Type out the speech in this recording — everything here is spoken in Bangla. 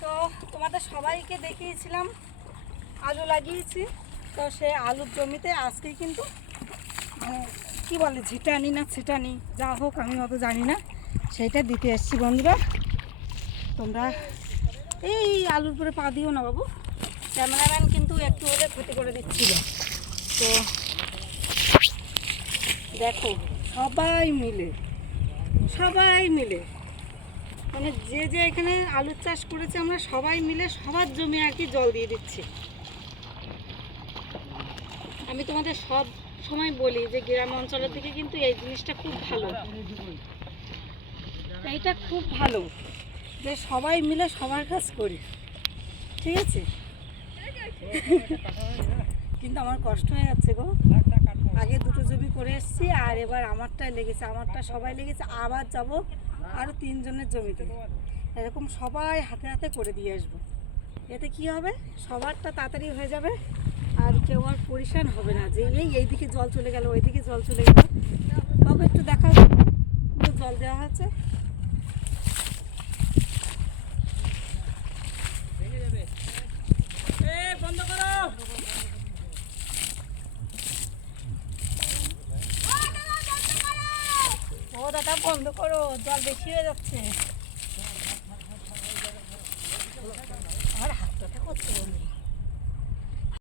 তো তোমাদের সবাইকে দেখিয়েছিলাম, আলু লাগিয়েছি। তো সে আলুর জমিতে আজকেই কিন্তু মানে কী বলে, ঝিটানি না ছিটানি, যা হোক, আমি অত জানি না। সেইটা দিতে এসছি বন্ধুরা। তোমরা এই আলুর উপরে পা দিও না বাবু। ক্যামেরাম্যান কিন্তু একটু হলে ক্ষতি করে দিচ্ছিল। তো দেখো, সবাই মিলে সবাই মিলে। মানে যে যে এখানে আলুর চাষ করেছে, আমরা সবাই মিলে সবার জমি আর কি জল দিয়ে দিচ্ছি। আমি তোমাদের সব সময় বলি যে গ্রাম অঞ্চলের দিকে কিন্তু এই জিনিসটা খুব ভালো। এইটা খুব ভালো যে সবাই মিলে সবার কাজ করি। ঠিক আছে? কিন্তু আমার কষ্ট হয়ে যাচ্ছে গো। আগে দুটো জমি করে এসেছি, আর এবার আমারটাই লেগেছে, আমারটা সবাই লেগেছে, আবার যাব আরও তিনজনের জমিতে। এরকম সবাই হাতে হাতে করে দিয়ে আসব। এতে কি হবে? সবারটা তাড়াতাড়ি হয়ে যাবে, আর কেউ আর পরিশান হবে না। যে এই এইদিকে জল চলে গেল, ওইদিকে জল চলে গেল। তবে একটু দেখা জল দেওয়া হচ্ছে বন্ধ করো দাদা বন্ধ করো জল বেশি হয়ে যাচ্ছে। আমার হাতটা করতে বন্ধু